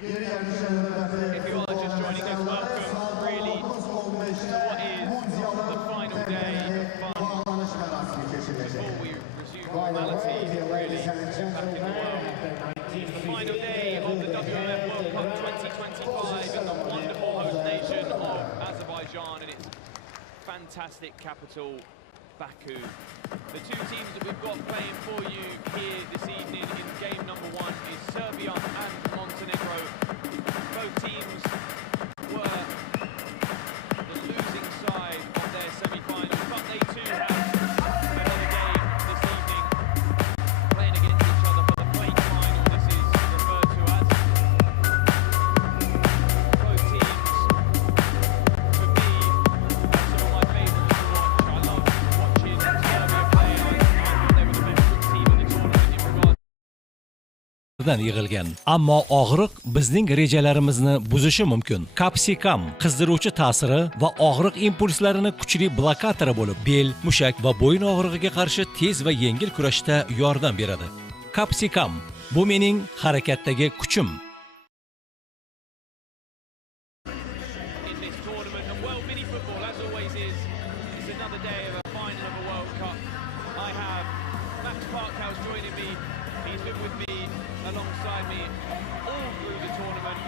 If you are just joining us, welcome really to what is the final day of fun before we resume normality, really, back in the world. It's the final day of the WMF World Cup 2025 in the wonderful host nation of Azerbaijan and its fantastic capital, Baku. The two teams that we've got playing for you here this evening in game number one is Serbia and Montenegro. Both teams were the losing side of their semi-finals, but they too have another game this evening, playing against each other for the plate final. This is referred to as. Both teams, for me, are some of my favourites to watch. I love watching Serbia play. I thought they were the best team in the tournament in regards. Yig'ilgan. Ammo og'riq bizning rejalarimizni buzishi mumkin. Kapsikam qizdiruvchi ta'siri va og'riq impulslarini kuchli blokatori bo'lib, bel, mushak va bo'yin og'rig'iga qarshi tez va yengil kurashda yordam beradi. Kapsikam bu mening harakatdagi kuchim. In this tournament, and well, mini football, as always is, it's another day of a final of a World Cup. I have Max Parkhouse joining me. He's been with me alongside me all through the tournament,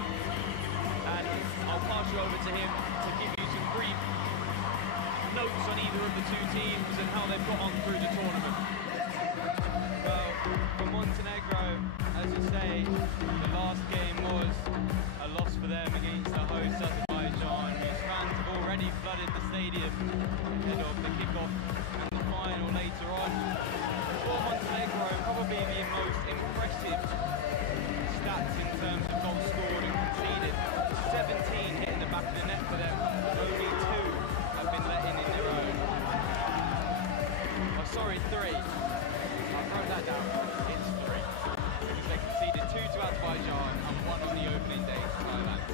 and I'll pass you over to him to give you some brief notes on either of the two teams and how they've got on through the tournament. Well, for Montenegro, as you say, the last game was a loss for them against the host Azerbaijan, whose fans have already flooded the stadium ahead of the kickoff and the final later on. For Montenegro, probably the most impressive stats in terms of goals scored and conceded. 17 hitting the back of the net for them, only 2 have been let in their own. Oh, sorry, 3. I wrote that down. It's 3. Because they conceded 2 to Azerbaijan and 1 on the opening day to Thailand.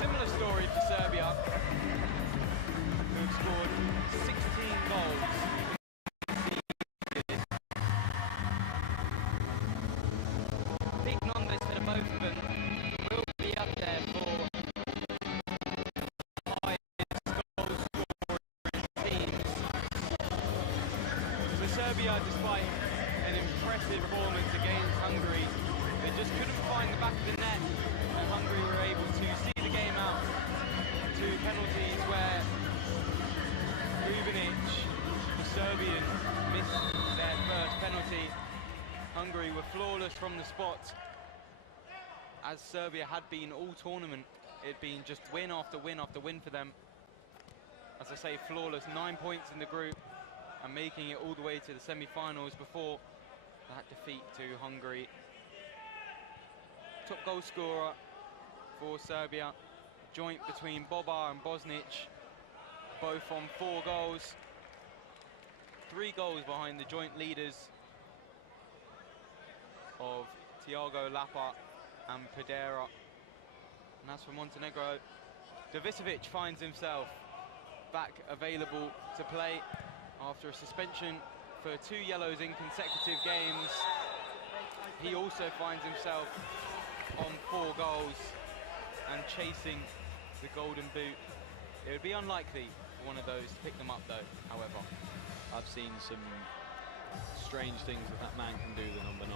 Similar story for Serbia, who have scored 16 goals. Big numbers for the both of them. Will be up there for highest goal scoring teams. For Serbia, despite an impressive performance against Hungary, they just couldn't find the back of the net, and Hungary were able to see the game out to penalties where Rubinic, the Serbian, missed their first penalty. Hungary were flawless from the spot, as Serbia had been all tournament. It had been just win after win after win for them. As I say, flawless, 9 points in the group and making it all the way to the semi-finals before that defeat to Hungary. Top goal scorer for Serbia, joint between Boba and Bosnic, both on 4 goals. 3 goals behind the joint leaders of Thiago Lapa and Pedera. And as for Montenegro, Davisovic finds himself back available to play after a suspension for 2 yellows in consecutive games. He also finds himself on 4 goals and chasing the golden boot. It would be unlikely for one of those to pick them up though, however. I've seen some strange things that man can do, the number 9.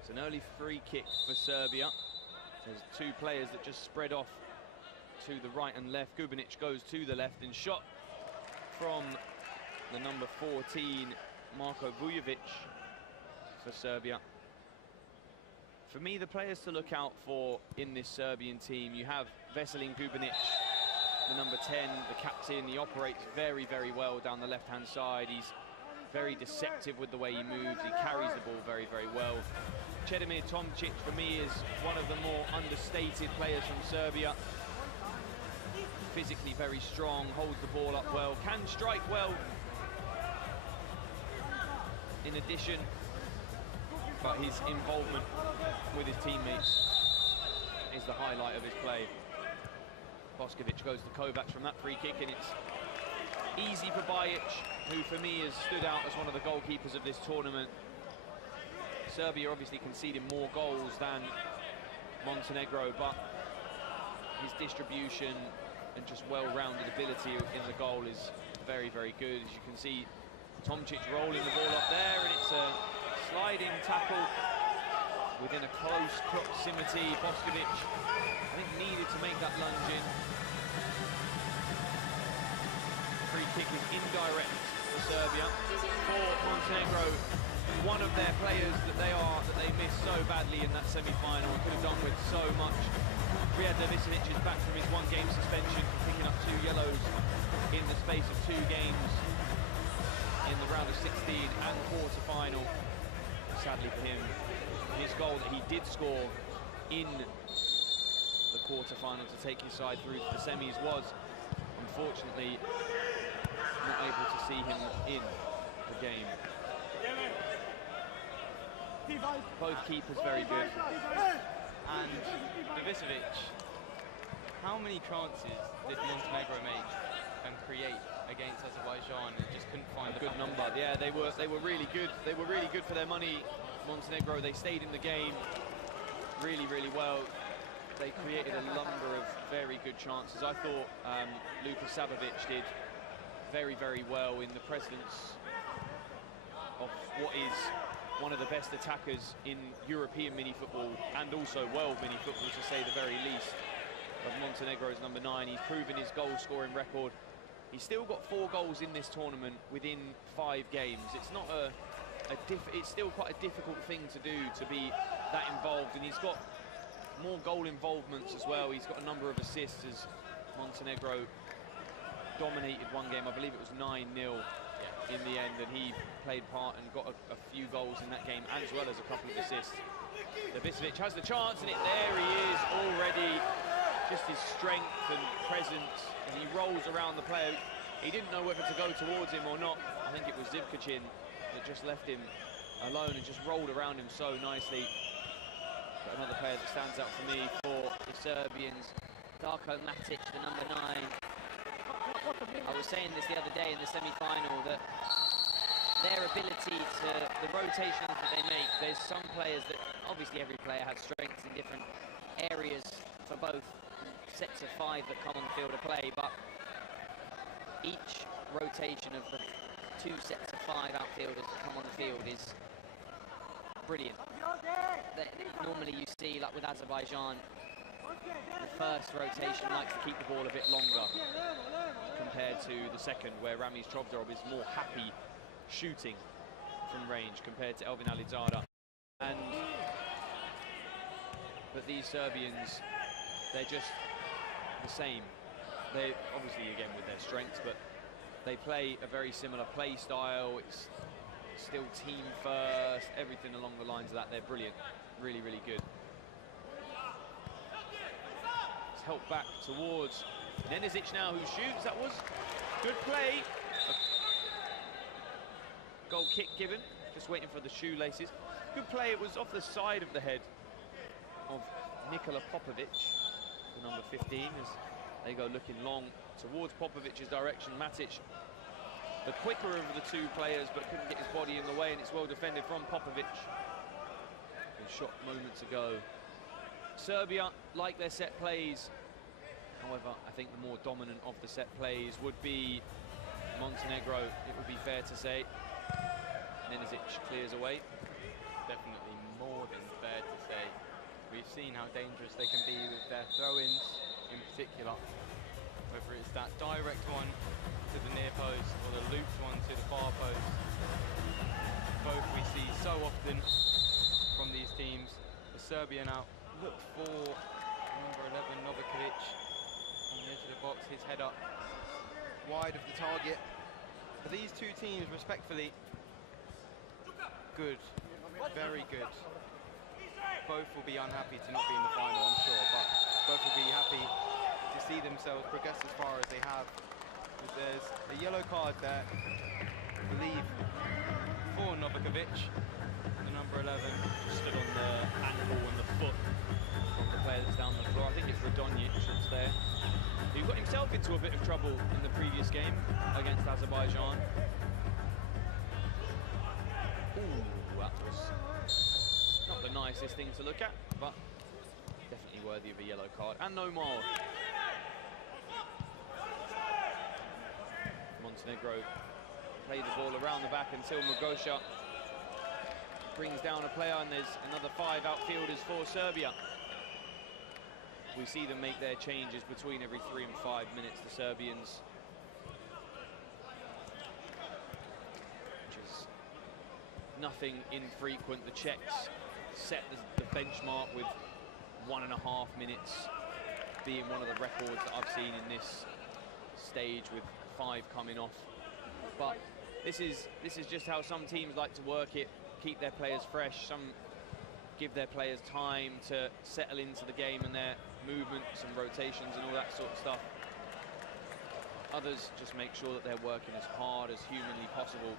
It's an early free kick for Serbia. There's 2 players that just spread off to the right and left. Gubinic goes to the left and shot from the number 14, Marko Vujovic, for Serbia. For me, the players to look out for in this Serbian team, you have Veselin Gubinic, the number 10, the captain. He operates very, very well down the left-hand side. He's very deceptive with the way he moves. He carries the ball very, very well. Chedomir Tomcic, for me, is one of the more understated players from Serbia. Physically very strong, holds the ball up well, can strike well in addition, but his involvement with his teammates is the highlight of his play. Boskovic goes to Kovacs from that free kick, and it's easy for Bajic, who for me has stood out as one of the goalkeepers of this tournament. Serbia obviously conceding more goals than Montenegro, but his distribution and just well-rounded ability in the goal is very, very good. As you can see, Tomčić rolling the ball up there, and it's a sliding tackle within a close proximity. Boskovic, I think, needed to make that lunge in. Free kick is indirect for Serbia. For Montenegro, one of their players that they missed so badly in that semi-final, could have done with so much. Riyad is back from his one-game suspension for picking up 2 yellows in the space of 2 games in the round of 16 and quarter-final. Sadly for him, his goal that he did score in the quarter-final to take his side through to the semis was, unfortunately, not able to see him in the game. Both keepers very good. And Ibisevic, how many chances did Montenegro make and create against Azerbaijan and just couldn't find a good number? Yeah, they were really good. They were really good for their money. Montenegro, they stayed in the game really, really well. They created a number of very good chances. I thought Luka Sabovic did very, very well in the presence of what is one of the best attackers in European mini-football and also world mini-football, to say the very least, of Montenegro's number 9. He's proven his goal-scoring record. He's still got 4 goals in this tournament within 5 games. It's not it's still quite a difficult thing to do, to be that involved, and he's got more goal involvements as well. He's got a number of assists as Montenegro dominated one game. I believe it was 9-0 in the end, and he played part and got a few goals in that game, as well as a couple of assists. Ibisevic has the chance, and there he is already. Just his strength and presence as he rolls around the player. He didn't know whether to go towards him or not. I think it was Zivkicin that just left him alone and just rolled around him so nicely. But another player that stands out for me for the Serbians, Darko Matic, the number 9. I was saying this the other day in the semi-final that their ability to, the rotations that they make, there's some players that, obviously every player has strengths in different areas for both sets of 5 that come on the field of play, but each rotation of the 2 sets of 5 outfielders that come on the field is brilliant. Normally you see, like with Azerbaijan, the first rotation likes to keep the ball a bit longer compared to the second, where Ramiz Chovdarov is more happy shooting from range compared to Elvin Alizada. But these Serbians, they're just the same. They obviously, again, with their strengths, but they play a very similar play style. It's still team first, everything along the lines of that. They're brilliant, really, really good. It's helped back towards Nenezic now, who shoots. That was good play. Goal kick given, just waiting for the shoelaces. Good play, it was off the side of the head of Nikola Popovic, the number 15, as they go looking long towards Popovic's direction. Matic, the quicker of the 2 players, but couldn't get his body in the way, and it's well defended from Popovic, who shot moments ago. Serbia like their set plays. However, I think the more dominant of the set plays would be Montenegro, it would be fair to say. Nenezic clears away. Definitely more than fair to say. We've seen how dangerous they can be with their throw-ins in particular. Whether it's that direct one to the near post or the looped one to the far post. Both we see so often from these teams. The Serbia now look for number 11, Novikovic, on the edge of the box, his head up wide of the target. For these 2 teams, respectfully, good, very good. Both will be unhappy to not be in the final, I'm sure, but both will be happy to see themselves progress as far as they have. But there's a yellow card there, I believe, for Novikovic, the number 11. Stood on the ankle and the foot of the player that's down the floor. I think it's Donjic that's there. He got himself into a bit of trouble in the previous game against Azerbaijan. Ooh, that was not the nicest thing to look at, but definitely worthy of a yellow card. And no more. Montenegro play the ball around the back until Magosha brings down a player, and there's another 5 outfielders for Serbia. We see them make their changes between every 3 and 5 minutes, the Serbians. Which is nothing infrequent. The Czechs set the benchmark with 1.5 minutes being one of the records that I've seen in this stage, with 5 coming off. But this is just how some teams like to work it, keep their players fresh. Some give their players time to settle into the game and their movements and rotations and all that sort of stuff. Others just make sure that they're working as hard as humanly possible.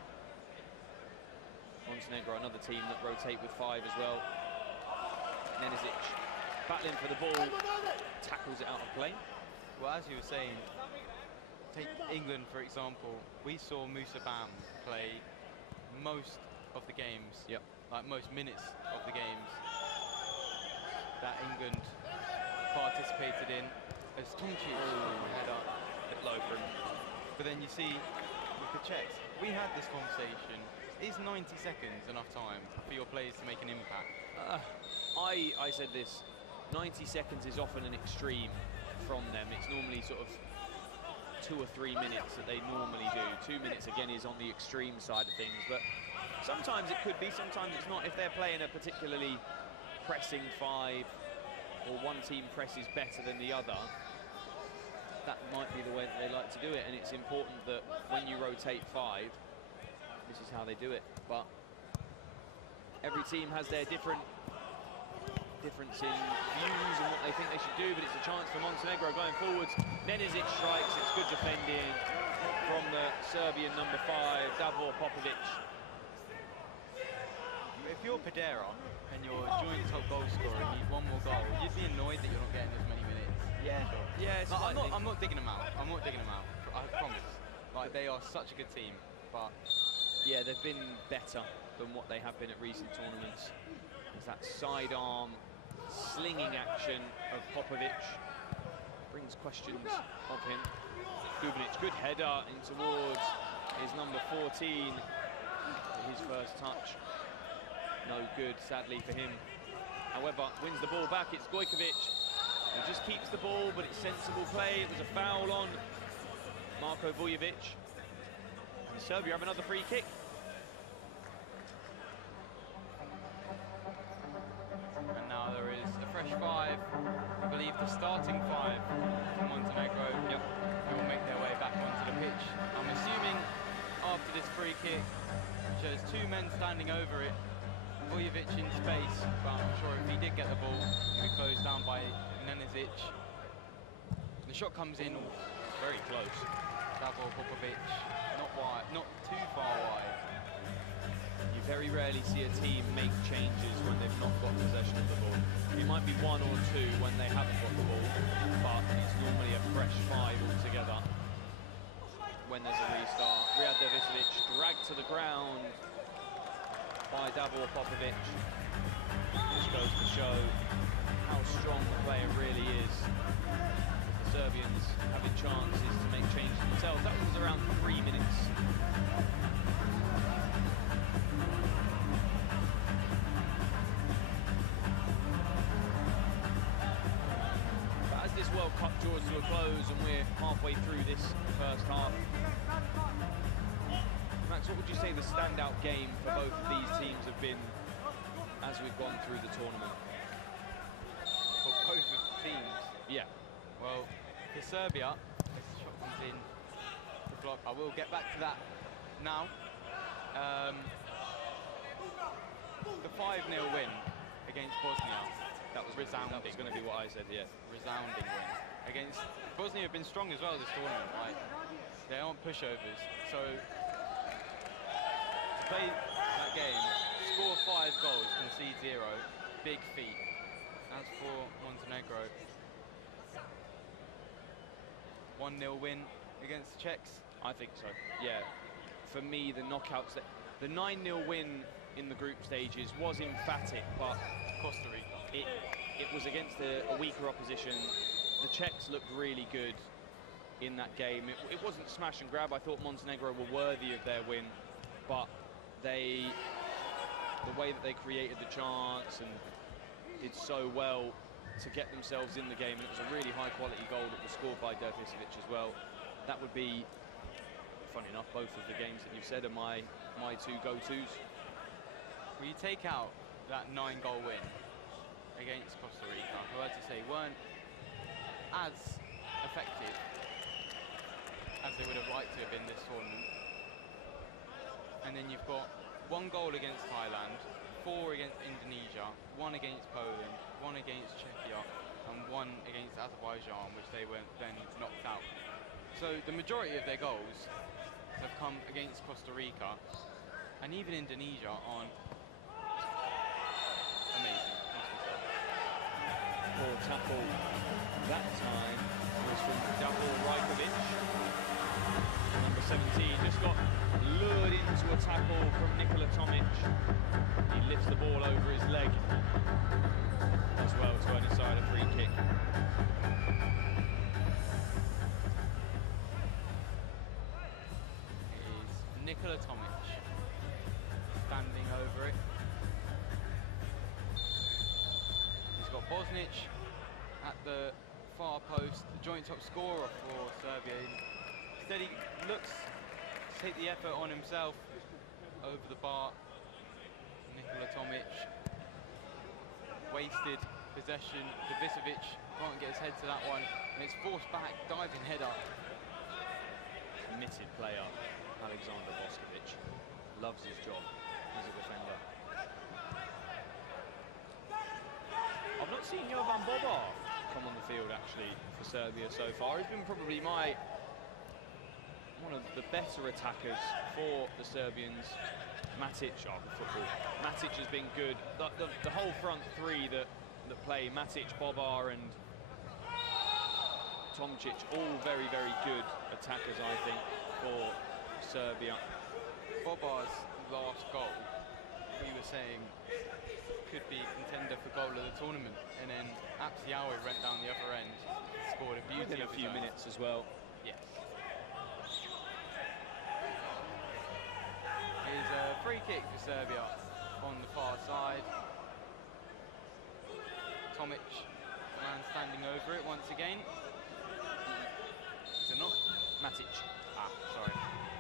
Montenegro, another team that rotate with 5 as well. Nenesic battling for the ball, tackles it out of play. Well, as you were saying, take England for example. We saw Musa Bam play most of the games, like most minutes of the games that England participated in. As Tomčić head up, a bit low for him. But then you see with the Czechs, we had this conversation. Is 90 seconds enough time for your players to make an impact? I said this, 90 seconds is often an extreme from them. It's normally sort of 2 or 3 minutes that they normally do. 2 minutes again is on the extreme side of things, but sometimes it could be, sometimes it's not. If they're playing a particularly pressing 5, or one team presses better than the other, that might be the way that they like to do it. And it's important that when you rotate 5, this is how they do it. But every team has their difference in views and what they think they should do, but it's a chance for Montenegro going forwards. Nenesic strikes, it's good defending from the Serbian number 5, Davor Popovic. If you're Pedera and you're joint top goal scorer and you need 1 more goal, you'd be annoyed that you're not getting as many minutes. Yeah, yeah. Like, I'm not digging them out. I'm not digging them out. I promise. Like, they are such a good team, but yeah, they've been better than what they have been at recent tournaments. There's that sidearm slinging action of Popovic. Brings questions of him. Gubinic, good header in towards his number 14. His first touch. No good, sadly for him. However, wins the ball back. It's Gojkovic. He just keeps the ball, but it's sensible play. It was a foul on Marko Vujovic. And Serbia have another free kick. And now there is a fresh 5. I believe the starting 5 for Montenegro. Yep. Who will make their way back onto the pitch. I'm assuming after this free kick, which has 2 men standing over it, Vujovic in space, but I'm sure if he did get the ball, he'd be closed down by Nenesic. The shot comes in very close. Davor Popovic, not wide, not too far wide. You very rarely see a team make changes when they've not got possession of the ball. It might be 1 or 2 when they haven't got the ball, but it's normally a fresh 5 altogether when there's a restart. Riyad Dervisevic dragged to the ground by Davor Popovic, which goes to show how strong the player really is. The Serbians having chances to make changes themselves. That was around 3 minutes. But as this World Cup draws to a close and we're halfway through this first half, Max, what would you say the standout game for both of these teams have been as we've gone through the tournament? For both of the teams? Yeah. Well, for Serbia, as the shot comes in, the block, I will get back to that now. The 5-0 win against Bosnia, that was resounding. That was going to be what I said, yeah. Resounding win. Against Bosnia have been strong as well this tournament, right? They aren't pushovers, so play that game, score 5 goals, concede 0, big feat. As for Montenegro, 1-0 win against the Czechs? I think so, yeah. For me, the knockouts, the 9-0 win in the group stages was emphatic, but Costa Rica. it was against a weaker opposition. The Czechs looked really good in that game. It wasn't smash and grab. I thought Montenegro were worthy of their win, but the way that they created the chance and did so well to get themselves in the game, and it was a really high-quality goal that was scored by Dervisevic as well. That would be, funny enough, both of the games that you've said are my two go-tos. Well, you take out that 9-goal win against Costa Rica, who, as I say, weren't as effective as they would have liked to have been this tournament. And then you've got 1 goal against Thailand, 4 against Indonesia, 1 against Poland, 1 against Czechia, and 1 against Azerbaijan, which they were then knocked out. So the majority of their goals have come against Costa Rica, and even Indonesia aren't amazing. Poor tackle that time was from Davor Rajkovic. Number 17 just got lured into a tackle from Nikola Tomic. He lifts the ball over his leg as well to earn inside a free kick. Is Nikola Tomic standing over it. He's got Bosnic at the far post, the joint top scorer for Serbia. Instead he looks to take the effort on himself over the bar. Nikola Tomic wasted possession. Dervisevic can't get his head to that one, and it's forced back, diving header. Committed player, Alexander Boskovic, loves his job as a defender. I've not seen Jovan Bobar come on the field actually for Serbia so far. He's been probably one of the better attackers for the Serbians. Matic, football. Matic has been good. The whole front three that play, Matic, Bobar and Tomčić, all very, very good attackers, I think, for Serbia. Bobar's last goal, we were saying, could be contender for goal of the tournament, and then Apsiawi went down the other end, scored a beauty Within a few minutes as well. Yes. Here's a free kick for Serbia on the far side. Tomic, the man standing over it once again. Is it not? Matic. Ah, sorry.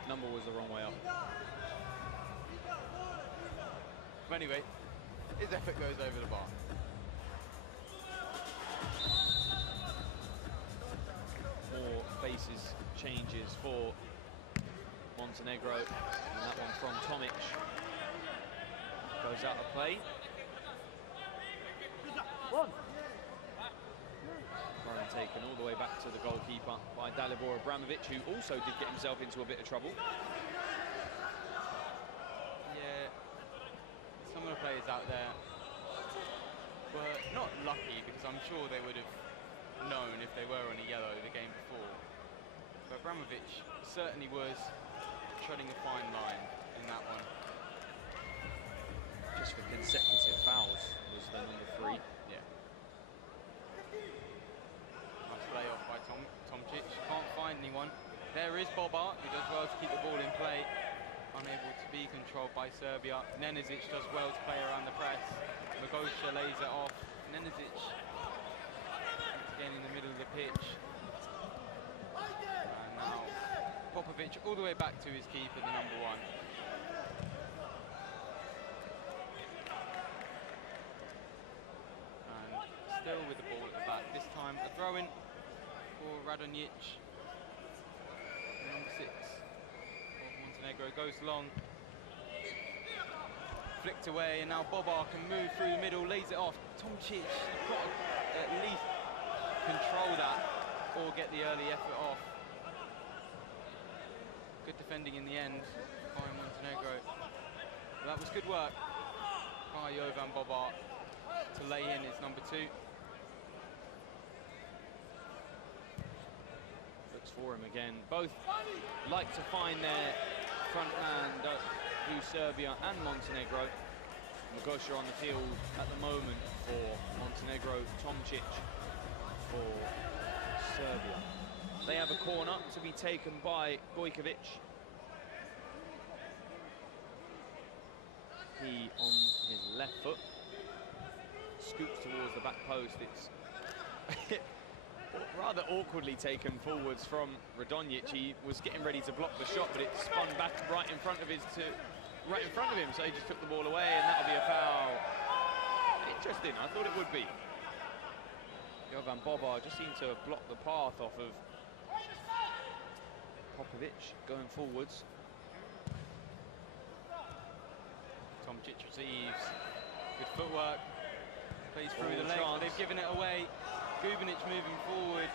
Number was the wrong way up. But anyway, his effort goes over the bar. More faces changes for Montenegro, and that one from Tomic goes out of play. Current taken all the way back to the goalkeeper by Dalibor Abramovic, who also did get himself into a bit of trouble. Yeah, some of the players out there were not lucky, because I'm sure they would have known if they were on a yellow the game before. But Abramovic certainly was treading a fine line in that one. Just for consecutive fouls was the number 3. Yeah. Nice layoff by Tomčić. Can't find anyone. There is Bobar, who does well to keep the ball in play. Unable to be controlled by Serbia. Nenezic does well to play around the press. Magosha lays it off. Nenezic again in the middle of the pitch. And now Popovic all the way back to his keeper, the number 1. And still with the ball at the back. This time a throw-in for Radonjic. Number 6 of Montenegro goes long. Flicked away, and now Bobar can move through the middle, lays it off. Tomčić, you've got to at least control that or get the early effort off. Good defending in the end by Montenegro. But that was good work by Jovan Bobar to lay in his number 2. Looks for him again. Both like to find their front man, do Serbia and Montenegro. Magosha on the field at the moment for Montenegro, Tomčić for Serbia. They have a corner to be taken by Gojkovic. He on his left foot scoops towards the back post. It's rather awkwardly taken forwards from Radonjic. He was getting ready to block the shot, but it spun back right in front of him, so he just took the ball away, and that'll be a foul. Interesting, I thought it would be. Jovan Bobar just seemed to block the path off of Popovic going forwards. Tomčić receives, good footwork, plays through the leg, they've given it away. Gubinic moving forward,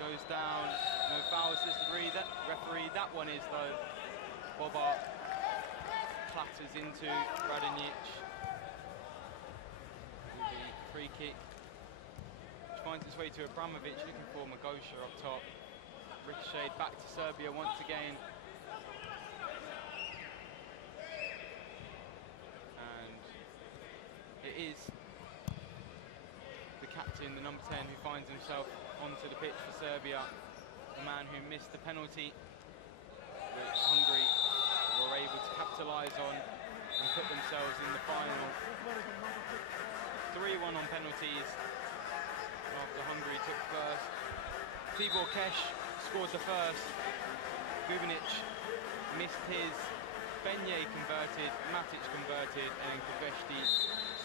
goes down, no foul, says the referee. That one is though. Bobar clatters into Radonjic. Free kick, which finds its way to Abramovic, looking for Magosha up top. Ricocheted back to Serbia once again. And it is the captain, the number 10, who finds himself onto the pitch for Serbia. The man who missed the penalty, which Hungary were able to capitalise on and put themselves in the final. 3-1 on penalties after Hungary took first. Tibor Kesh scored the first. Gubinic missed his. Benye converted, Matic converted, and Kveshti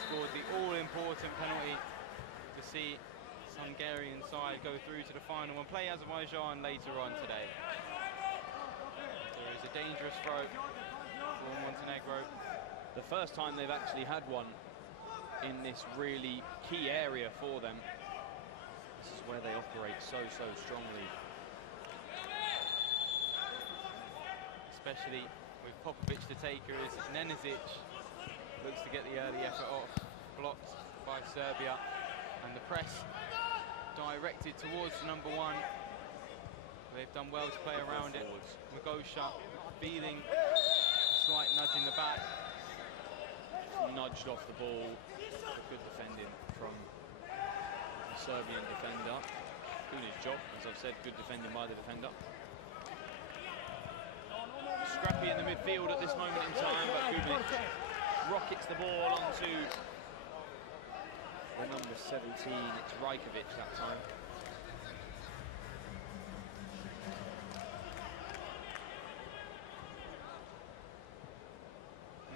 scored the all-important penalty to see this Hungarian side go through to the final and play Azerbaijan later on today. There is a dangerous throw for Montenegro. The first time they've actually had one in this really key area for them. This is where they operate so strongly. Especially with Popovic the taker, as Nenezic looks to get the early effort off, blocked by Serbia, and the press directed towards number 1. They've done well to play around it. Magosha feeling a slight nudge in the back. Nudged off the ball. Good defending from the Serbian defender. Doing his job, as I've said, good defending by the defender. Scrappy in the midfield at this moment in time, but Gubinic rockets the ball onto the number 17. It's Rajkovic that time.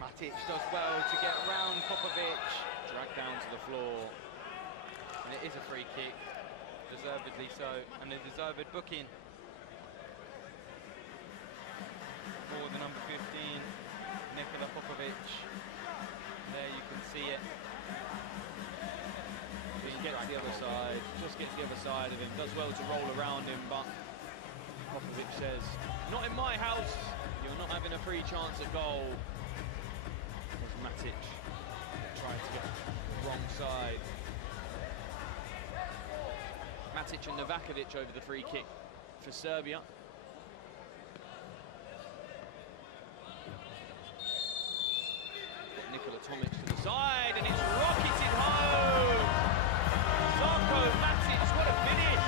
Matic does well to get round Popovic. Dragged down to the floor. And it is a free kick, deservedly so, and a deserved booking for the number 15, Nikola Popovic. There you can see it. Just gets the other side, of him. Does well to roll around him, but Popovic says, not in my house, you're not having a free chance at goal. As Matic trying to get the wrong side. Matic and Novakovic over the free kick for Serbia. Got Nikola Tomic to the side, and it's rocketed home! Zarko Matic, what a finish!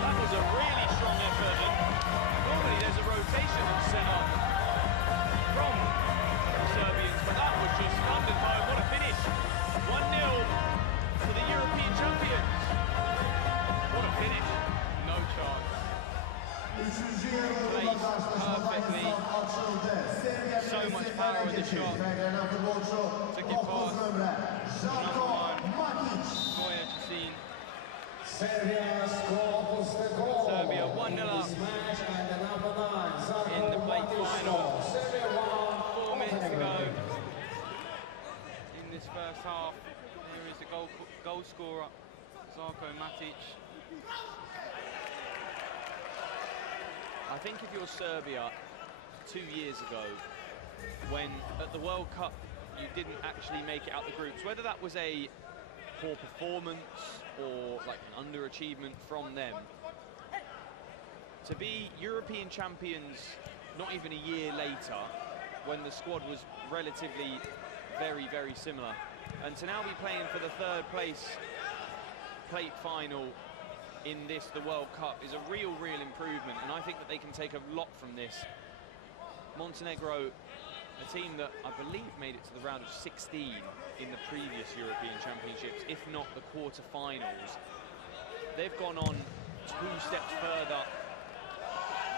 That was a really strong effort, and normally there's a rotation that's set up from the Serbians, but that was just thundered home. What a finish! 1-0 for the European champions. What a finish. No chance. Placed perfectly. So much power in the shot. Took it past number 1, Goya Chassin. Serbia 1-0 up in the plate final. 4 minutes to go in this first half. Here is the goal scorer, Zarko Matic. I think if you're Serbia 2 years ago, when at the World Cup you didn't actually make it out the groups, whether that was a poor performance or like an underachievement from them, to be European champions not even a year later, when the squad was relatively very, very similar, and to now be playing for the third place plate final in this, the World Cup, is a real improvement, and I think that they can take a lot from this. Montenegro, a team that I believe made it to the round of 16 in the previous European Championships, if not the quarter-finals. They've gone on 2 steps further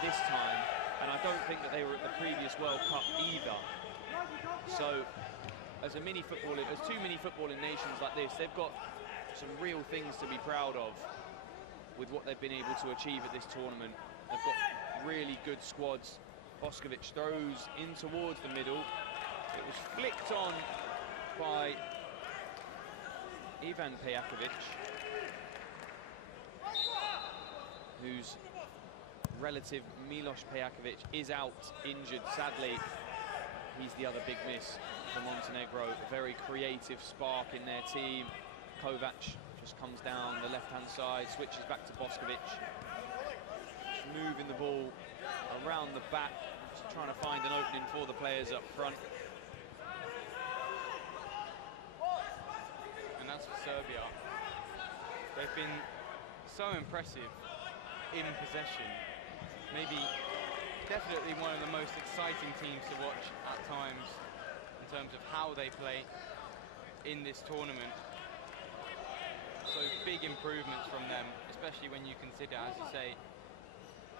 this time, and I don't think that they were at the previous World Cup either. So, as two mini footballing nations like this, they've got some real things to be proud of with what they've been able to achieve at this tournament. They've got really good squads. Boskovic throws in towards the middle. It was flicked on by Ivan Pejakovic, whose relative Milos Pejakovic is out injured, sadly. He's the other big miss for Montenegro. A very creative spark in their team. Kovac just comes down the left-hand side, switches back to Boskovic. Just moving the ball around the back, just trying to find an opening for the players up front. And that's for Serbia. They've been so impressive in possession. Maybe definitely one of the most exciting teams to watch at times in terms of how they play in this tournament. So big improvements from them, especially when you consider, as you say,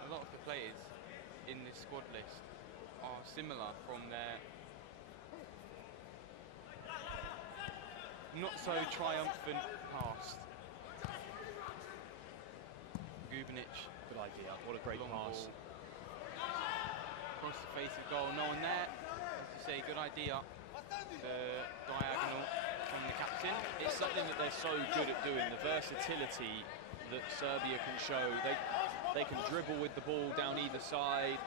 a lot of the players in this squad list are similar from their not so triumphant past. Gubinic, Good idea, what a great long pass. ball across the face of goal, no one there. As you say, good idea. The diagonal from the captain. It's something that they're so good at doing, the versatility that Serbia can show. They can dribble with the ball down either side.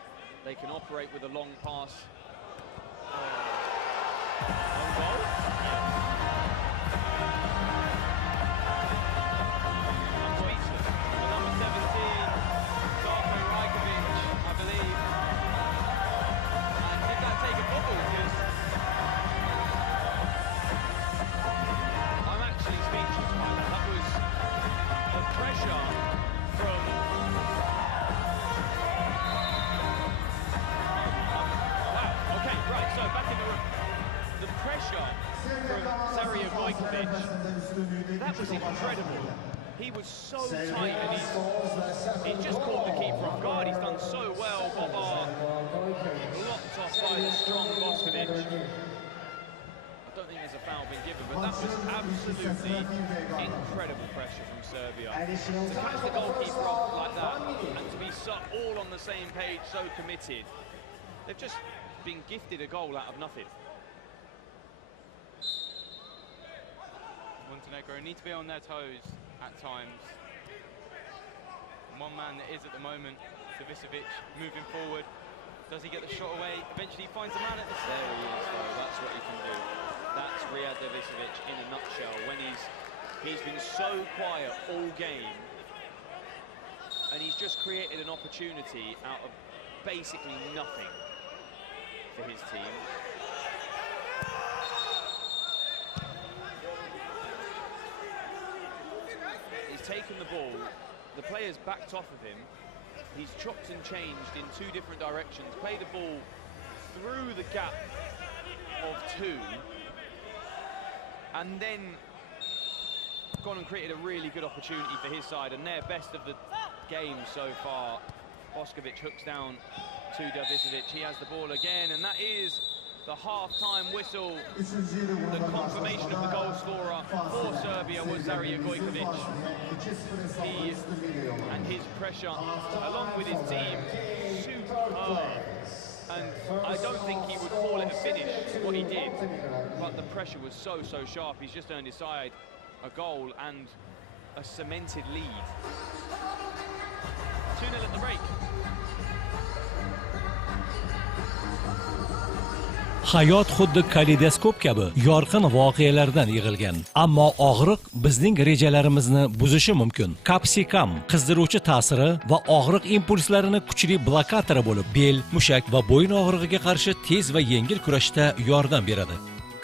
They can operate with a long pass. Long goal. I'm speechless. The number 17, Darko Rajkovic, I believe. And did that take a bubble? Because I'm actually speechless by that. That was the pressure from... Wow, okay, right, so back in the room. The pressure from Zarija Gojkovic, that was incredible. He was so tight, and he's just caught the keeper off guard. He's done so well. Bobar blocked off by the strong Boskovic. I don't think there's a foul been given, but that was absolutely incredible pressure from Serbia. To catch the goalkeeper off like that, and to be all on the same page, so committed. They've just been gifted a goal out of nothing. Montenegro need to be on their toes at times. One man that is at the moment, Savicevic, moving forward. Does he get the shot away? Eventually he finds a man at the There he is, though. That's what he can do. That's Riyad Savicevic in a nutshell. When he's been so quiet all game, and he's just created an opportunity out of basically nothing for his team. He's taken the ball, the players backed off of him, he's chopped and changed in 2 different directions, played the ball through the gap of 2, and then gone and created a really good opportunity for his side, and their best of the game so far. Boskovic hooks down to Davisevic, he has the ball again, and that is the half-time whistle. The confirmation of the goal scorer for Serbia was Zarija Gojkovic. He and his pressure, along with his team, superb. And I don't think he would call it a finish, what he did, but the pressure was so sharp. He's just earned his side a goal and a cemented lead. 2-0 at the break. Hayot xuddi kaleidoskop kabi yorqin voqealardan yig'ilgan. Ammo og'riq bizning rejalarimizni buzishi mumkin. Kapsikam qizdiruvchi ta'siri va og'riq impulslarini kuchli blokatori bo'lib, bel, mushak va bo'yin og'rig'iga qarshi tez va yengil kurashda yordam beradi.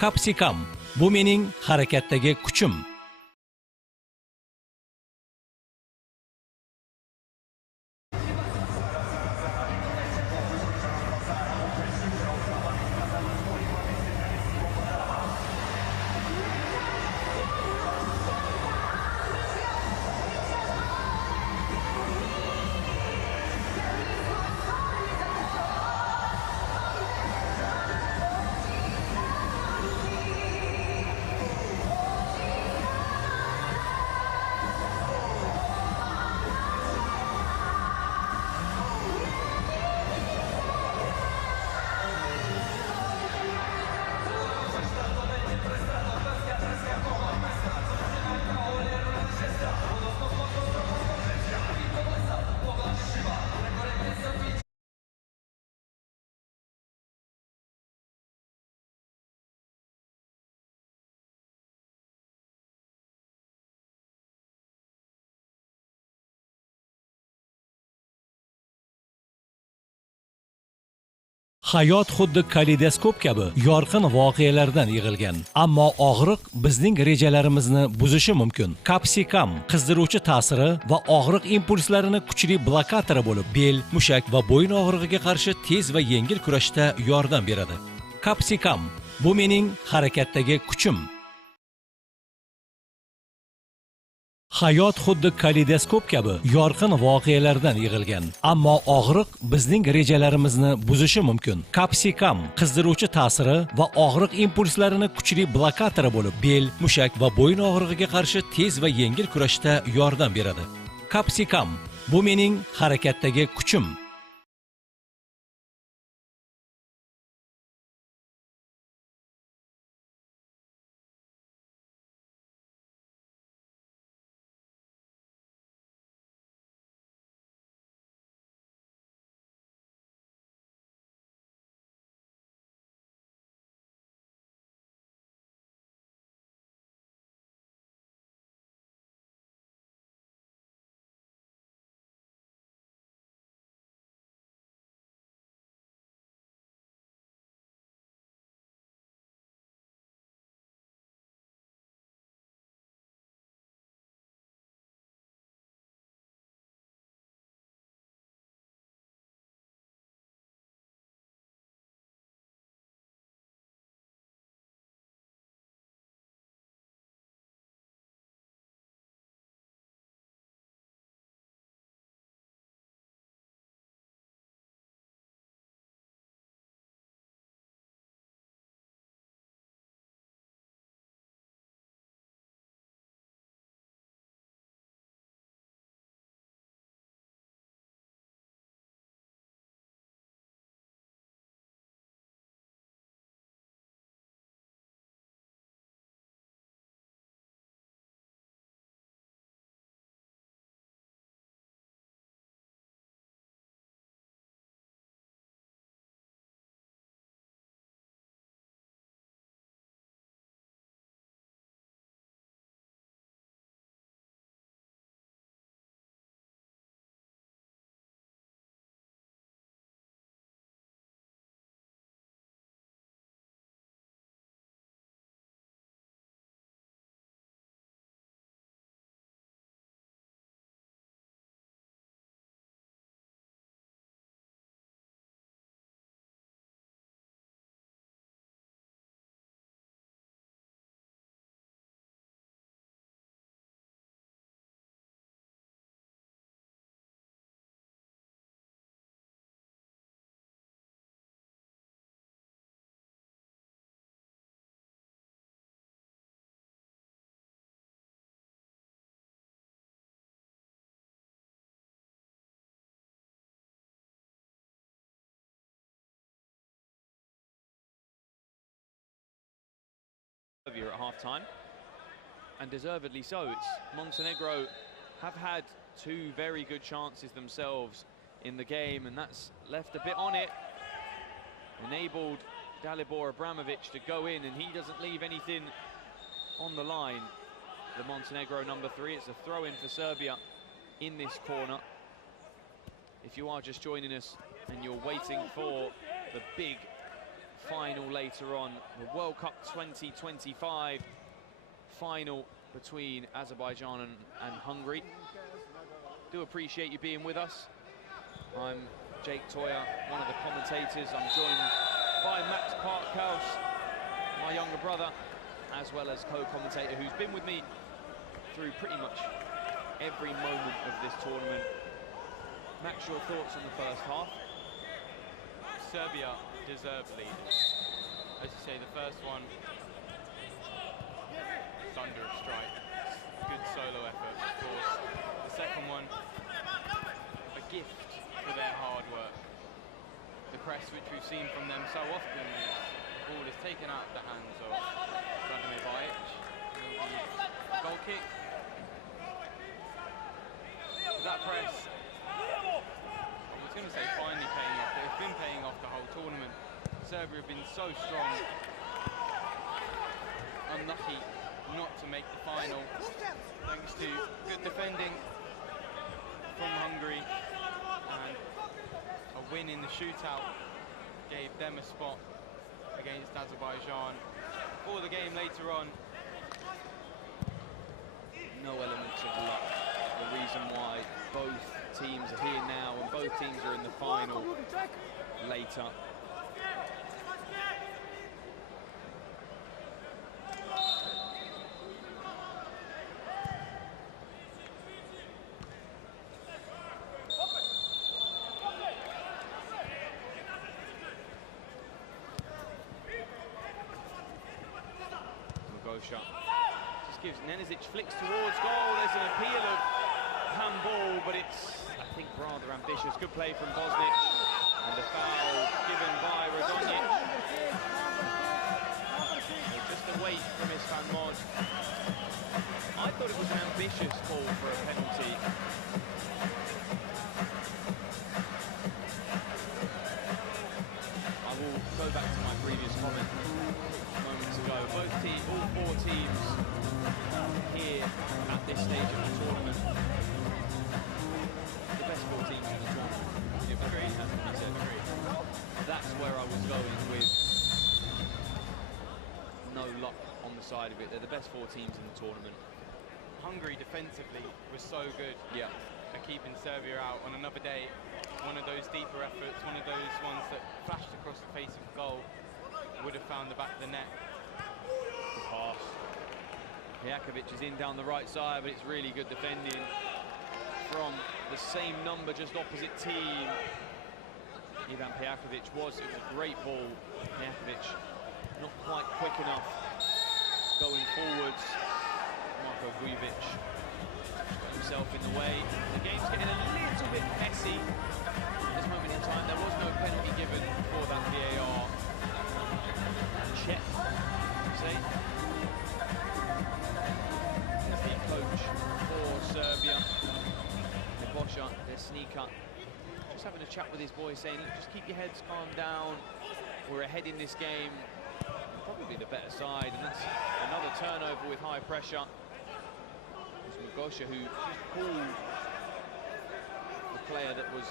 Kapsikam bu mening harakatdagi kuchim. Hayot xuddi kaleidoskop kabi yorqin voqealardan yig'ilgan. Ammo og'riq bizning rejalarimizni buzishi mumkin. Kapsikam qizdiruvchi ta'siri va og'riq impulslarini kuchli blokatori bo'lib, bel, mushak va bo'yin og'rig'iga qarshi tez va yengil kurashda yordam beradi. Kapsikam bu mening harakatdagi kuchim. Hayot xuddi kaleidoskop kabi yorqin voqealardan yig'ilgan. Ammo og'riq bizning rejalarimizni buzishi mumkin. Kapsikam qizdiruvchi ta'siri va og'riq impulslarini kuchli blokatori bo'lib, bel, mushak va bo'yin og'rig'iga qarshi tez va yengil kurashda yordam beradi. Kapsikam bu mening harakatdagi kuchim. Serbia at half-time, and deservedly so. It's Montenegro have had two very good chances themselves in the game, and that's left a bit on it, enabled Dalibor Abramovic to go in, and he doesn't leave anything on the line. The Montenegro number 3, it's a throw-in for Serbia in this corner. If you are just joining us and you're waiting for the big final later on, the World Cup 2025 final between Azerbaijan and Hungary. Do appreciate you being with us. I'm Jake Toyer, one of the commentators. I'm joined by Max Parkhouse, my younger brother, as well as co-commentator who's been with me through pretty much every moment of this tournament. Max, your thoughts on the first half? Serbia deserve leaders. As you say, the first one, thunder of strike, good solo effort, of course. The second one, a gift for their hard work. The press, which we've seen from them so often, the ball is taken out of the hands of Vladimir Bajic. Goal kick. That press, I was going to say finally paying off, but it's been paying off the whole tournament. Serbia have been so strong. Unlucky not to make the final, thanks to good defending from Hungary, and a win in the shootout gave them a spot against Azerbaijan for the game later on. No elements of luck. The reason why both teams are here now and both teams are in the final later. Just gives Nenezic, flicks towards goal. There's an appeal of handball, but it's, I think, rather ambitious. Good play from Bosnic, and a foul given by Radonjic. Just a wait from Isfan Mod. I thought it was an ambitious call for a penalty. I will go back to my previous comment moments ago. Both teams, all four teams here at this stage of the tournament, the best four teams in the tournament. Agreed, hasn't he said? Agreed. That's where I was going with no luck on the side of it. They're the best four teams in the tournament. Hungary defensively was so good. Yeah. At keeping Serbia out on another day. One of those deeper efforts, one of those ones that flashed across the face of goal, would have found the back of the net. Good pass. Pijakovic is in down the right side, but it's really good defending from the same number, just opposite team. Ivan Pijakovic it was a great ball. Pijakovic not quite quick enough going forwards. Marko Vujovic got himself in the way. The game's getting a little bit messy at this moment in time. There was no penalty given for that VAR check, say. The coach for Serbia, Nebosha, their sneaker, just having a chat with his boys, saying, look, just keep your heads calm down. We're ahead in this game. Probably the better side, and that's another turnover with high pressure. Gosha, who pulled the player that was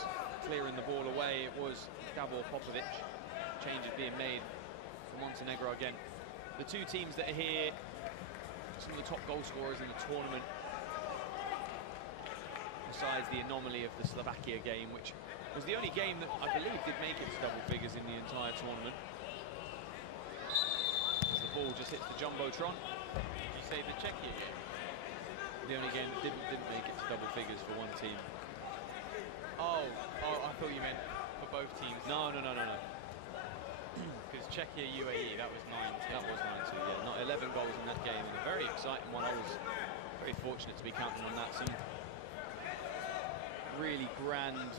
clearing the ball away. It was Davor Popovic. Change is being made for Montenegro again. The two teams that are here, some of the top goal scorers in the tournament, besides the anomaly of the Slovakia game, which was the only game that I believe did make it to double figures in the entire tournament. As the ball just hits the Jumbotron. Did you say the Czechia game? The only game that didn't make it to double figures for one team. Oh, I thought you meant for both teams. No. Because Czechia, UAE, that was 9-2. That was 9-2, yeah. Not 11 goals in that game, and a very exciting one. I was very fortunate to be counting on that. Some really grand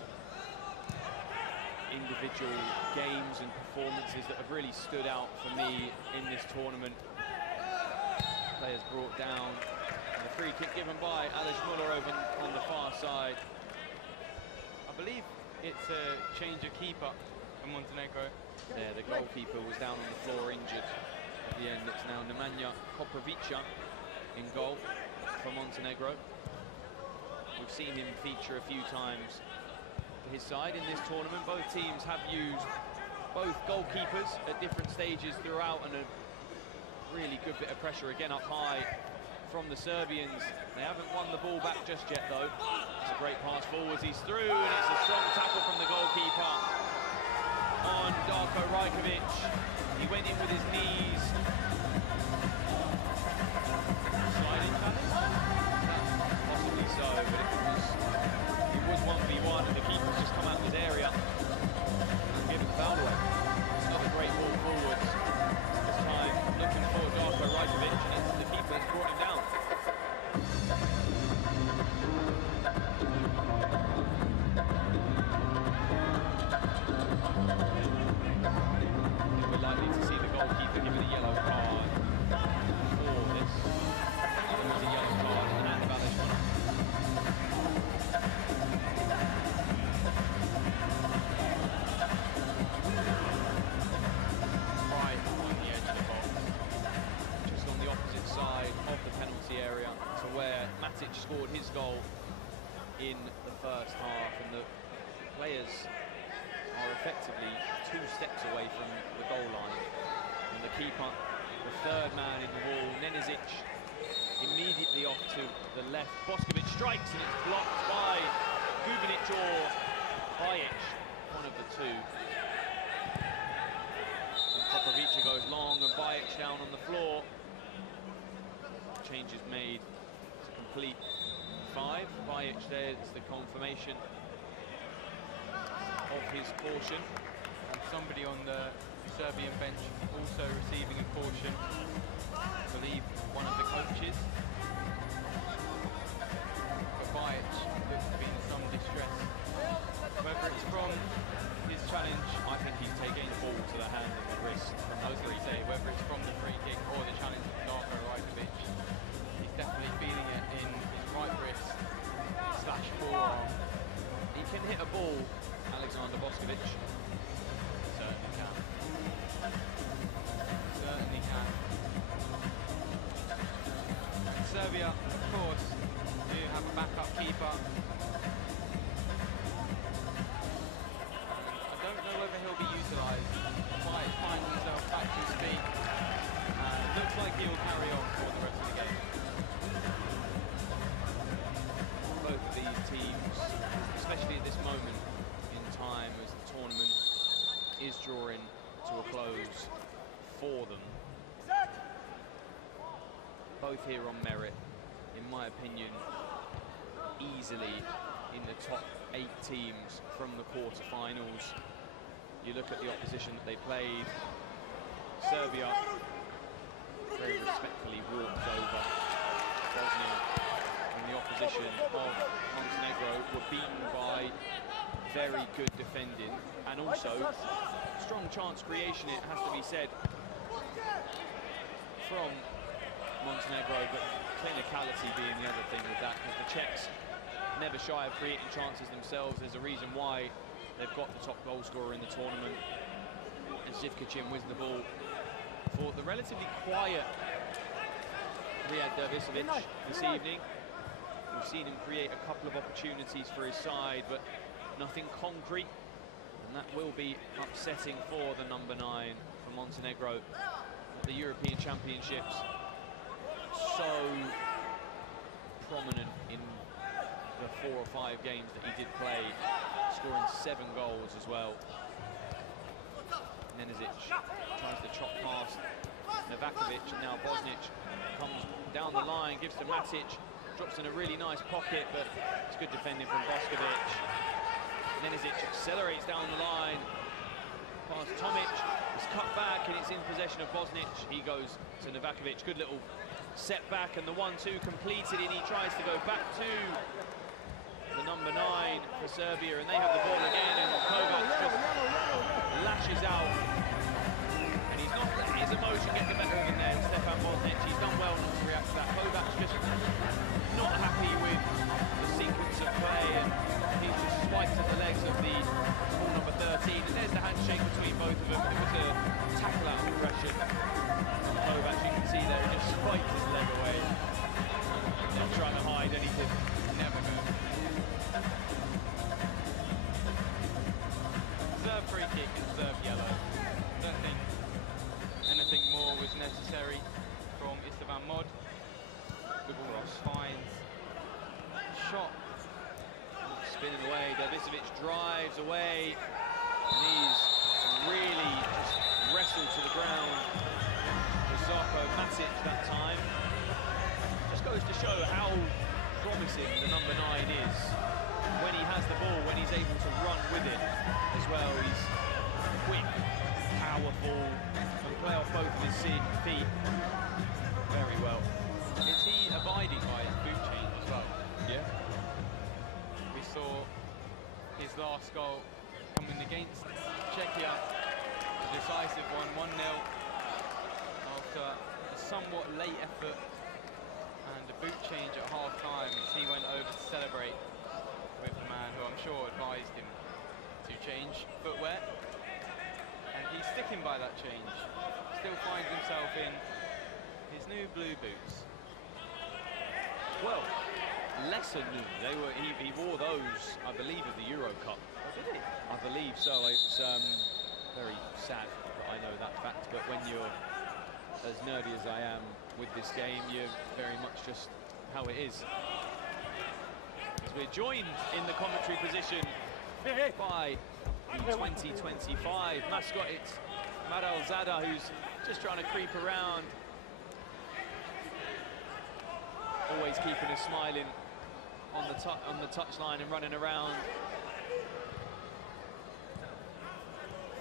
individual games and performances that have really stood out for me in this tournament. Players brought down. The free kick given by Aleš Muller over on the far side. I believe it's a change of keeper for Montenegro. there. The goalkeeper was down on the floor injured at the end. It's now Nemanja Koprivica in goal for Montenegro. We've seen him feature a few times for his side in this tournament. Both teams have used both goalkeepers at different stages throughout, and a really good bit of pressure again up high from the Serbians. They haven't won the ball back just yet though. It's a great pass forwards, he's through, and it's a strong tackle from the goalkeeper on Darko Rajkovic. He went in with his knees. Sliding challenge? Possibly so, but it was 1v1 and the keeper's just come out of his area and given the foul away. It's another great ball forwards. This time looking for Darko Rajkovic, and it's the keeper that's brought him down. We're likely to see the goalkeeper given a yellow card for this. There was a yellow card and an invalid one. Right on the edge of the box, just on the opposite side of the penalty area to where Matic scored his goal in the first half, and the players are effectively 2 steps away from the goal line. And the keeper, the third man in the wall, Nenesic, immediately off to the left. Boskovic strikes and it's blocked by Gubinic or Bajic, one of the two. And Koprivica goes long and Bajic down on the floor. Change is made to complete 5. Bajic, there's the confirmation of his caution. And somebody on the Serbian bench also receiving a caution. I believe one of the coaches. But Bajic looks to be in some distress. Whether it's from his challenge, I think he's taking the ball to the hand and the wrist. I was going to say, whether it's from the free kick or the challenge of Darko Rajkovic, he's definitely feeling it in his right wrist / forearm. He can hit a ball, Alexander Boskovic. Certainly can. Certainly can. And Serbia, of course, do have a backup keeper. I don't know whether he'll be utilised. Bajic finds himself back to his feet. Looks like he'll carry on for the rest of the game. Both of these teams, especially at this moment in time as the tournament is drawing to a close for them, both here on merit, in my opinion, easily in the top 8 teams from the quarter-finals. You look at the opposition that they played. Serbia very respectfully walked over Bosnia, and the opposition of Montenegro were beaten by very good defending and also strong chance creation, it has to be said, from Montenegro, but clinicality being the other thing with that, because the Czechs never shy of creating chances themselves. There's a reason why they've got the top goal scorer in the tournament, and Zivkicin wins the ball for the relatively quiet Riyad Dervisevic this evening. We've seen him create a couple of opportunities for his side, but nothing concrete, and that will be upsetting for the number 9 for Montenegro at the European Championships. So prominent in the 4 or 5 games that he did play, scoring 7 goals as well. Nenesic tries to chop past Novakovic, and now Bosnic comes down the line, gives to Matic, drops in a really nice pocket, but it's good defending from Boskovic. Nenesic accelerates down the line, past Tomic, it's cut back and it's in possession of Bosnic. He goes to Novakovic, good little setback, and the 1-2 completed, and he tries to go back to the number 9 for Serbia, and they have the ball again, and Kovac just lashes out, and he's not letting his emotion get the better of him there. Stefan Bosnic, he's done well not to react to that. Kovac just not happy with the sequence of play, and he's just swiped at the legs of the ball number 13, and there's the handshake between both of them. spinning away. Dervisevic drives away, and he's really just wrestled to the ground. Zarko Matic that time. Just goes to show how promising the number 9 is when he has the ball, when he's able to run with it as well. He's quick, powerful, can play off both of his feet very well. Is he abiding by his boot change as well? Yeah. We saw his last goal coming against Czechia, a decisive one, 1-0, after a somewhat late effort and a boot change at half-time as he went over to celebrate with the man who I'm sure advised him to change footwear. And he's sticking by that change, still finds himself in his new blue boots. Well, lesser new. He wore those, I believe, at the Euro Cup. Oh, did he? I believe so. It's very sad that I know that fact, but when you're as nerdy as I am with this game, you're very much just how it is. As we're joined in the commentary position by the 2025 mascot, it's Maral Zada, who's just trying to creep around, always keeping us smiling on the touchline and running around.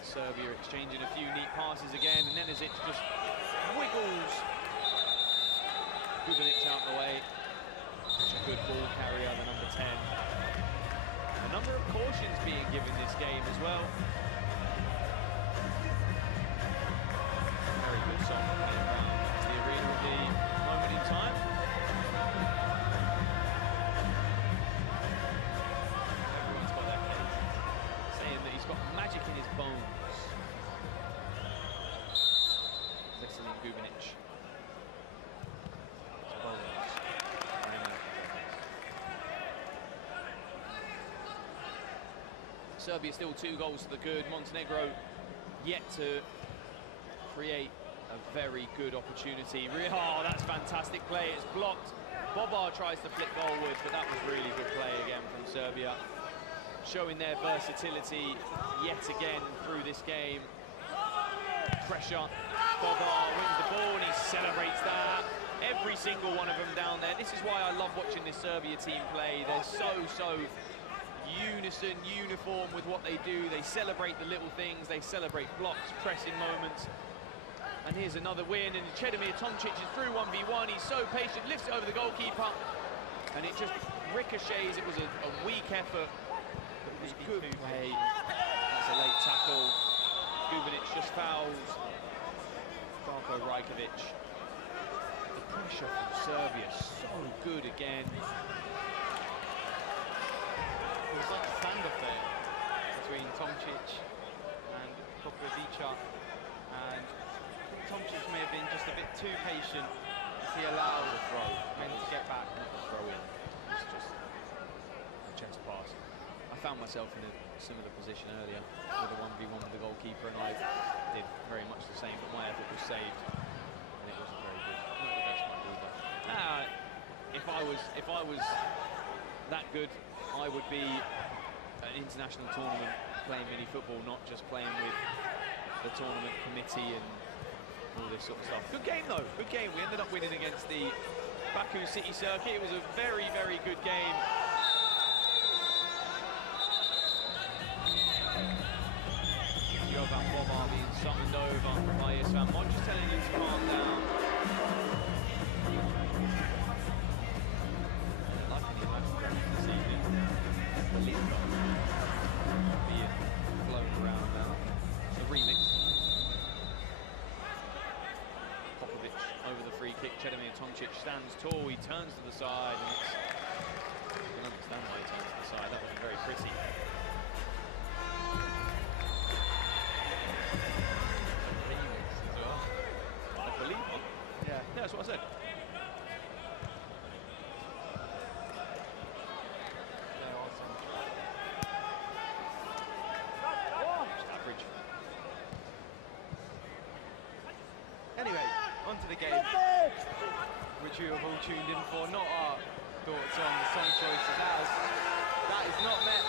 Serbia exchanging a few neat passes again, and then as it just wiggles Gubinic out the way. Such a good ball carrier, the number 10. A number of cautions being given this game as well. Very good song playing around the arena at the moment in time. Everyone's got that case, saying that he's got magic in his bones. Listening Gubinic. Serbia still 2 goals to the good. Montenegro yet to create a very good opportunity. Oh, that's fantastic play. It's blocked. Bobar tries to flick goalwards, but that was really good play again from Serbia. Showing their versatility yet again through this game. Pressure. Bobar wins the ball and he celebrates that. Every single one of them down there. This is why I love watching this Serbia team play. They're so unison, uniform with what they do. They celebrate the little things. They celebrate blocks, pressing moments. And here's another win, and Chedomir Tomčić is through 1v1. He's so patient, lifts it over the goalkeeper, and it just ricochets. It was a weak effort, but it was good play. That's a late tackle. Gubinic just fouls Darko Rajkovic. The pressure from Serbia, so good again. It was like a stand-up there between Tomčić and Popovića, and Tomčić may have been just a bit too patient as he allowed men to get back. Not a throw in, it's just a chest pass. I found myself in a similar position earlier with a 1v1 with the goalkeeper, and I did very much the same, but my effort was saved, and it wasn't very good. Not the best one either. If I was that good, I would be an international tournament playing mini football, not just playing with the tournament committee and all this sort of stuff. Good game though, good game. We ended up winning against the Baku City Circuit. It was a very good game. Jovan Bobar being summoned over by Isvan Mod, just telling him to calm down. This evening, Lingo being blown around now. The remix. Popović over the free kick. Chedomir Tomčić stands tall. He turns to the side, and it's. I don't understand why he turns to the side. That wasn't very pretty. Remix as well. I believe one. Yeah. Yeah, that's what I said. Average. Anyway, on to the game, which you have all tuned in for. Not our thoughts on the song choices. That is not met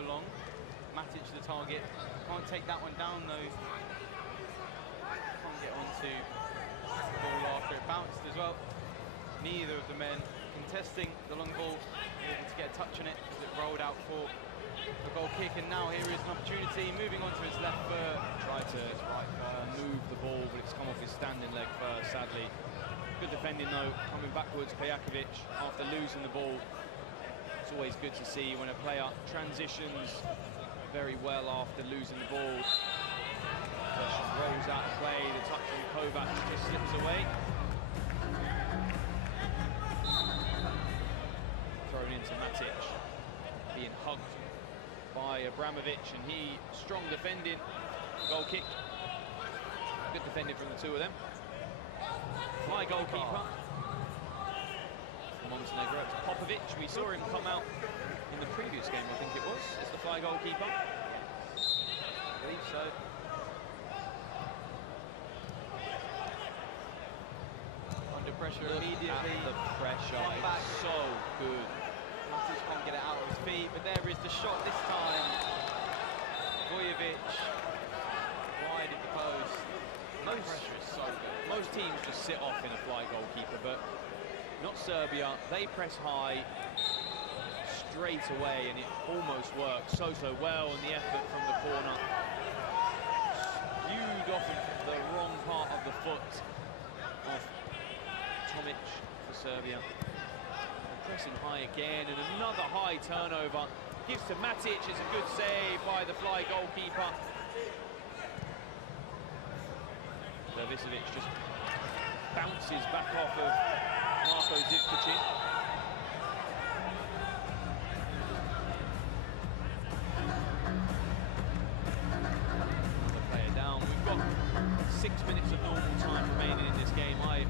so long. Matic the target. Can't take that one down though. Can't get onto the ball after it bounced as well. Neither of the men contesting the long ball, able to get a touch on it as it rolled out for a goal kick, and now here is an opportunity, moving on to his left foot. Tried to move the ball, but it's come off his standing leg first, sadly. Good defending though, coming backwards, Pejakovic, after losing the ball. It's always good to see when a player transitions very well after losing the ball. Just rolls out of play, the touch from Kovac just slips away. Thrown into Matic, being hugged by Abramovic, and he strong defending. Goal kick. Good defending from the two of them. Fly goalkeeper. Montenegro, it's Popovic. We saw him come out in the previous game, I think it was, as the fly goalkeeper. I believe so. Under pressure immediately. The pressure, back. it's so good. Matic can't get it out of his feet, but there is the shot this time. Vujovic, wide of the post. The pressure is so good. Most teams just sit off in a fly goalkeeper, but not Serbia. They press high straight away, and it almost works so well on the effort from the corner. Skewed off the wrong part of the foot of Tomic for Serbia. And pressing high again, and another high turnover. Gives to Matic, it's a good save by the fly goalkeeper. Servicevic just bounces back off of Marko Zivkicin. Another player down. We've got 6 minutes of normal time remaining in this game. I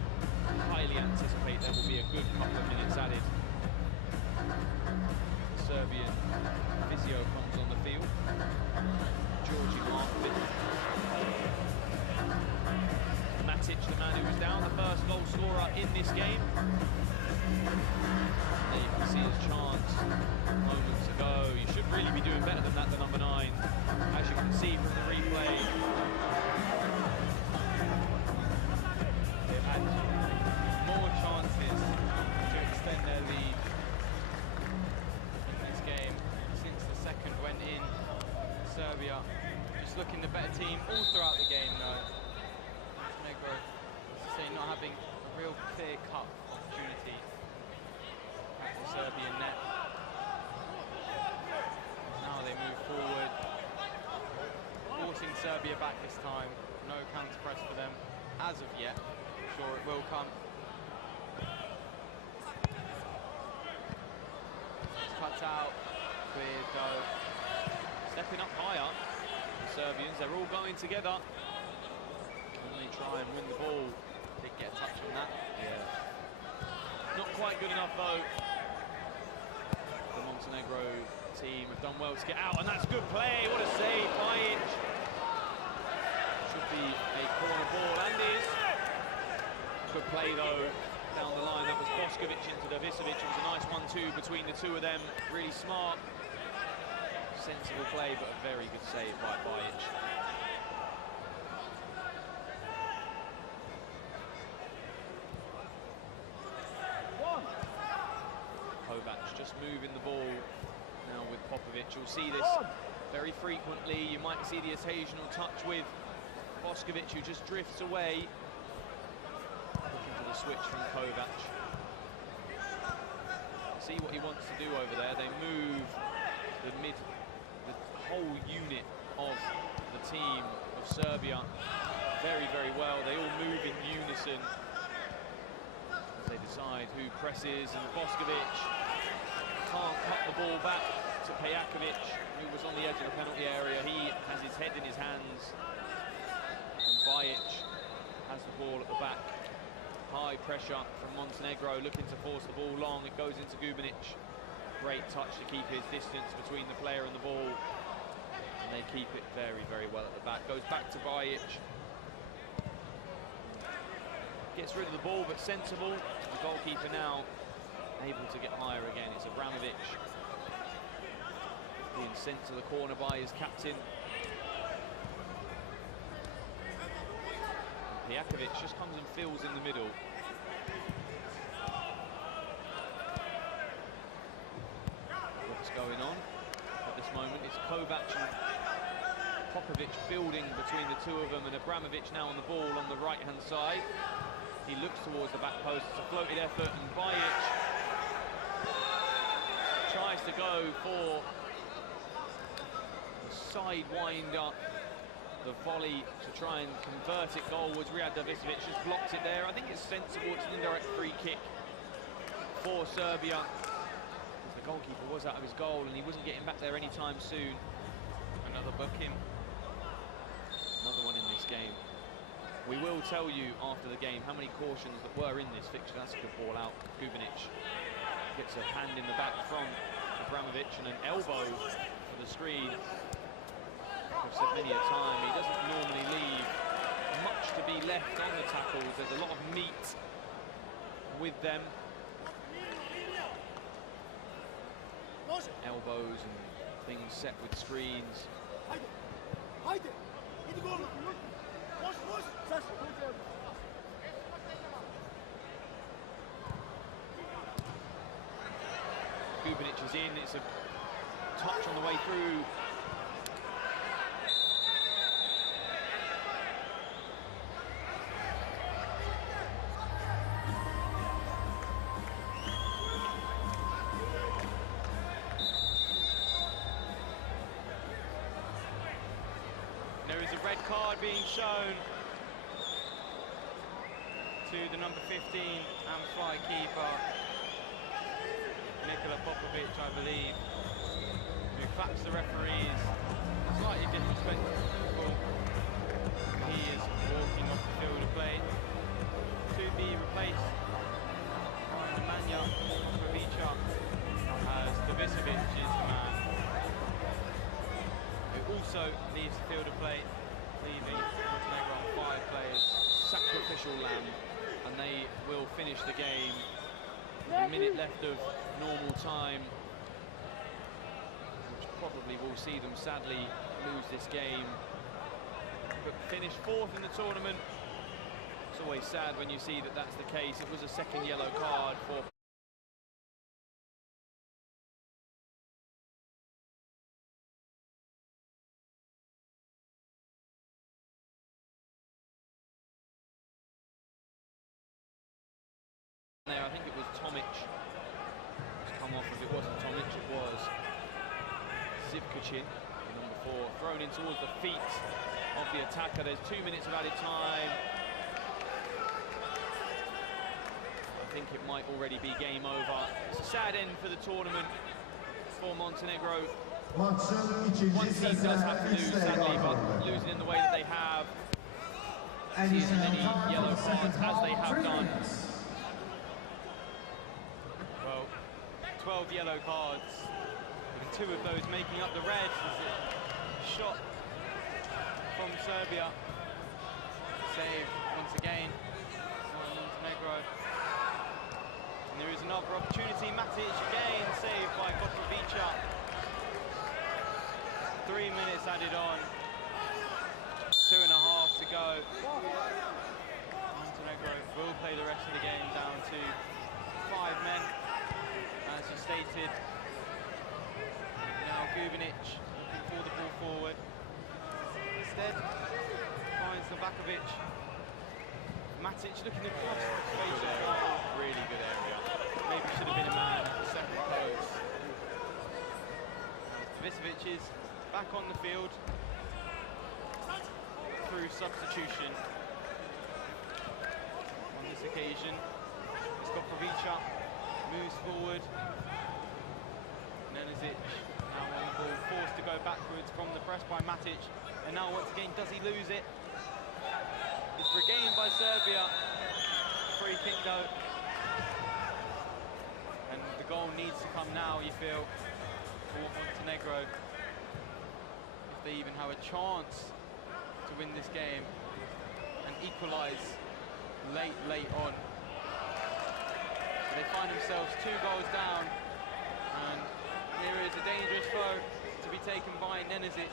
highly anticipate there will be a good couple of minutes added. The Serbian physio comes on the field. Georgi Markovic. Matic, the man who was down, the first goal scorer in this game. There you can see his chance moments ago. You should really be doing better than that, the number 9. As you can see from the replay. They've had more chances to extend their lead in this game since the second went in. Serbia just looking the better team all throughout the game though. Montenegro, as I say, not having a real clear-cut opportunity at the Serbian net. Now they move forward, forcing Serbia back this time. No counter-press for them as of yet. I'm sure it will come. It's cut out, cleared though. Stepping up higher, the Serbians, they're all going together. And they try and win the ball. Did get a touch on that. Yeah. Not quite good enough though. The Montenegro team have done well to get out, and that's good play. What a save, Bajic. Should be a corner ball, and is. Good play though, down the line. That was Boskovic into Davisovic. It was a nice 1-2 between the two of them. Really smart, sensible play, but a very good save by Bajic. Kovac just moving the ball now with Popovic. You'll see this very frequently. You might see the occasional touch with Boskovic, who just drifts away. Looking for the switch from Kovac. See what he wants to do over there. They move the whole unit of the team of Serbia very well. They all move in unison as they decide who presses, and Boskovic can't cut the ball back to Pejakovic, who was on the edge of the penalty area. He has his head in his hands, and Bajic has the ball at the back. High pressure from Montenegro, looking to force the ball long. It goes into Gubinic. Great touch to keep his distance between the player and the ball. And they keep it very well at the back. Goes back to Bajic. Gets rid of the ball, but sensible. The goalkeeper now able to get higher again. It's Abramovic. being sent to the corner by his captain. Pijakovic just comes and fills in the middle. What's going on at this moment? It's Kovac and Popovic building between the two of them, and Abramovic now on the ball on the right-hand side. He looks towards the back post. It's a floated effort, and Bajic tries to go for the side wind-up, the volley to try and convert it goalwards. Riyad Davisovic just blocks it there. I think it's sensible. It's an indirect free kick for Serbia. The goalkeeper was out of his goal and he wasn't getting back there anytime soon. Another booking. Another one in this game. We will tell you after the game how many cautions that were in this fixture. That's a good ball out. Gubinic gets a hand in the back from Abramovic and an elbow for the screen. I've said many a time, he doesn't normally leave much to be left on the tackles. There's a lot of meat with them. Elbows and things set with screens. Gubinic is in, it's a touch on the way through. There is a red card being shown to the number 15 and fly keeper, Nikola Popovic, I believe, who claps the referees. Slightly disrespectful. He is walking off the field of play to be replaced by Nemanja Popovic as Davisovic is the man who also leaves the field of play, leaving Montenegro on 5 players. Sacrificial lamb, and they will finish the game with a minute left of normal time, which probably will see them sadly lose this game, but finish 4th in the tournament. It's always sad when you see that that's the case. It was a second yellow card for there. I think it was Tomic who's come off. If it wasn't Tomic, it was Zivkicin, number 4, thrown in towards the feet of the attacker. There's 2 minutes of added time. I think it might already be game over. It's a sad end for the tournament for Montenegro. One team does have to lose, sadly, but losing in the way that they have, see as many yellow cards as they have done. 12 yellow cards, with 2 of those making up the red. Shot from Serbia. Save once again by Montenegro. And there is another opportunity. Matic again, saved by Popovic. 3 minutes added on. 2.5 to go. Montenegro will play the rest of the game down to 5 men. As you stated, now Gubinic looking for the ball forward. Instead, finds Novakovic. Matic looking across the space of goal. Really good area. Maybe should have been a man at the second post. Davisovic is back on the field through substitution. On this occasion, it's got Popovic. Moves forward. Nenezic now on the ball, forced to go backwards from the press by Matic. And now once again, does he lose it? It's regained by Serbia. Free kick though. And the goal needs to come now, you feel, for Montenegro, if they even have a chance to win this game and equalise late on. They find themselves 2 goals down, and here is a dangerous foe to to be taken by Nenezic.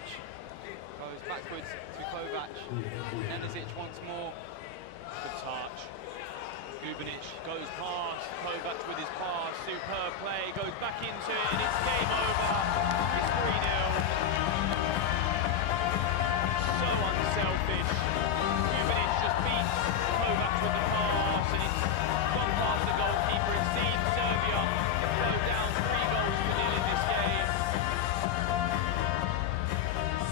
Goes backwards to Kovac. Nenezic once more. Good touch. Gubinic goes past, Kovac with his pass, superb play, goes back into it, and it's game over. It's 3-0. So unselfish. Gubinic just beats Kovac with the pass, and it's gone past the goalkeeper. It's seen Serbia go down 3-0 in this game.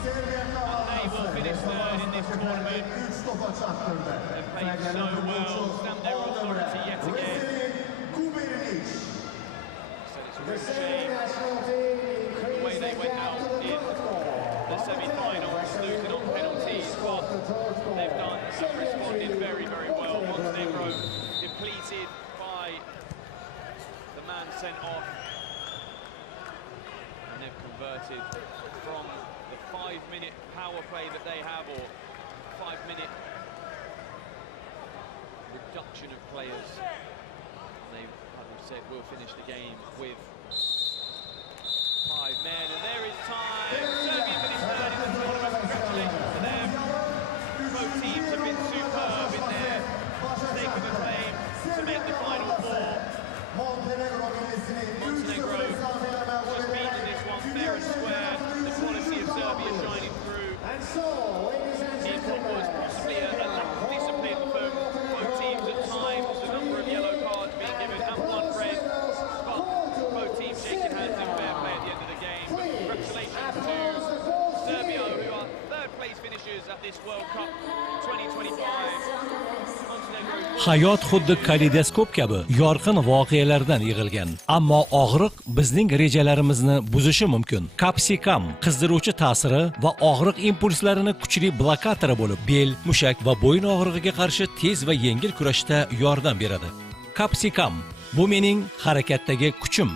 And they will finish third in this tournament. They've played so well, stamped their authority yet again. So it's a real shame the way they went out in the semi-finals, losing on penalties, but they've responded very, very well. Montenegro depleted by the man sent off, and they've converted from the 5-minute power play that they have, or 5-minute reduction of players. They, like we said, will finish the game with 5 men, and there is time. Serbia finished third in the tournament. Congratulations to them. Both teams have been superb in their stake of a claim to make the final four. Montenegro just beaten this one fair and square. The quality of Serbia shining through. In what was possibly a lack of discipline from both teams at times, a number of yellow cards being given and 1 red, but both teams shaking hands in fair play at the end of the game. But congratulations to Serbia, who are third place finishers at this World Cup 2025. Montenegro. Hayot xuddi kaleidoskop kabi yorqin voqealardan yig'ilgan, ammo og'riq bizning rejalarimizni buzishi mumkin. Kapsikam qizdiruvchi ta'siri va og'riq impulslarini kuchli blokatori bo'lib, bel, mushak va bo'yin og'rig'iga qarshi tez va yengil kurashda yordam beradi. Kapsikam bu mening harakatdagi kuchim.